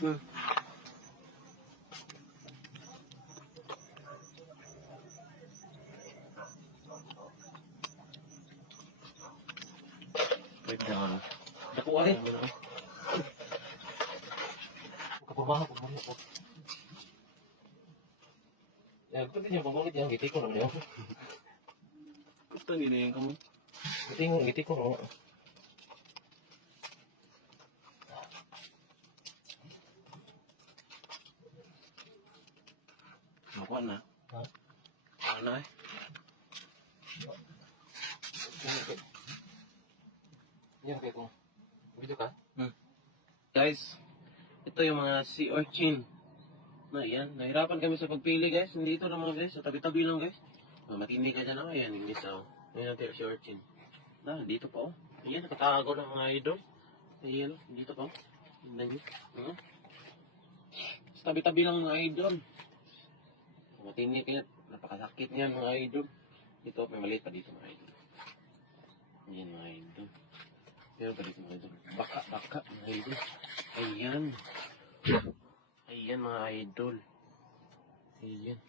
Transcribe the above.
Breakdown. Dako ay. Kapabahan ko muna po. Ya, gusto din yung pabungit yung giti ko lang yun. Gusto nila yung kamu. Giti ko lang. Makuha na. Ha? Ano na eh? Yan kayo kung video ka? Guys, ito yung mga sea urchin. Na yan, nahirapan kami sa pagpili guys. Hindi ito naman guys, sa tabi-tabi lang guys. Matindi ka dyan ako, yan yung isa. Ayan natin yung sea urchin. Dito pa oh. Ayan, nakatago ng mga idol. Ayan, dito pa oh. Tingnan nyo. Sa tabi-tabi lang mga idol. Matindi kaya, napakasakit niyan mga idol. Dito, may maliit pa dito mga idol. Ayan mga idol. Pero balik mga idol. Baka mga idol. Ayan. Ayan mga idol. Ayan.